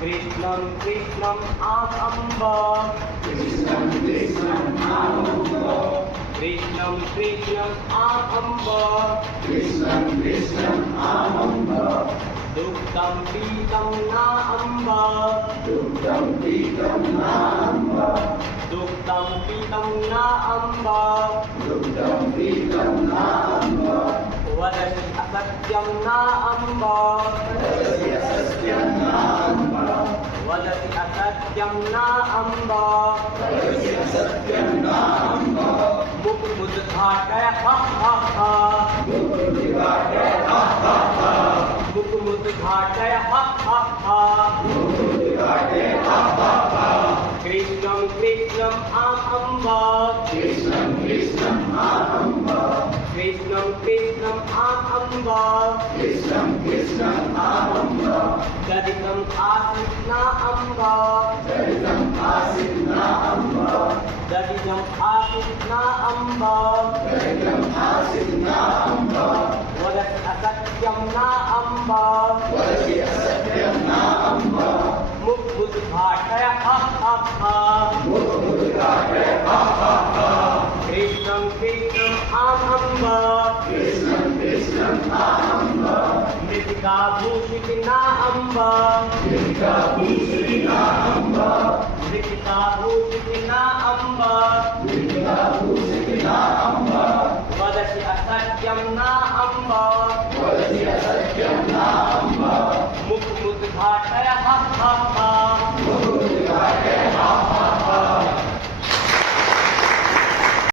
Krishnam Krishnam Ahamba. Krishnam Krishnam Ahamba. Krishnam Krishnam Ahamba. Krishnam Krishnam Ahamba. Duktam Pitam Naamba. Duktam Pitam Naamba. Duktam Pitam Naamba. Duktam Pitam Naamba. Vadasi asatyam Naamba. Vadasi asatyam Naamba. Vadasi asatyam Naamba. Vadasi asatyam Naamba. Mukmudghataya ha ha ha. Mukmudghataya ha ha ha. Mukmudghataya ha ha ha. Mukmudghataya ha ha ha. Krishnam Krishnam Ahamba. Krishnam Krishnam Ahamba. Krishnam Krishnam Ahamba. Krishnam Krishnam Ahamba. Jaditam asit Naamba. Jaditam asit Naamba. Jaditam asit Naamba. Jaditam asit Naamba. Vadasi asatyam Naamba. Vadasi asatyam Naamba. Mukmudghataya ha ha ha. Mukmudghataya ha ha ha. Krishnam Krishnam Ahamba. Krishnam Krishnam Ahamba. Mritika Bhushiti Naamba. Mritika Bhushiti Naamba. Mritika Bhushiti Naamba. Mritika Bhushiti Naamba. Vadasi asatyam Naamba. Vadasi asatyam Naamba.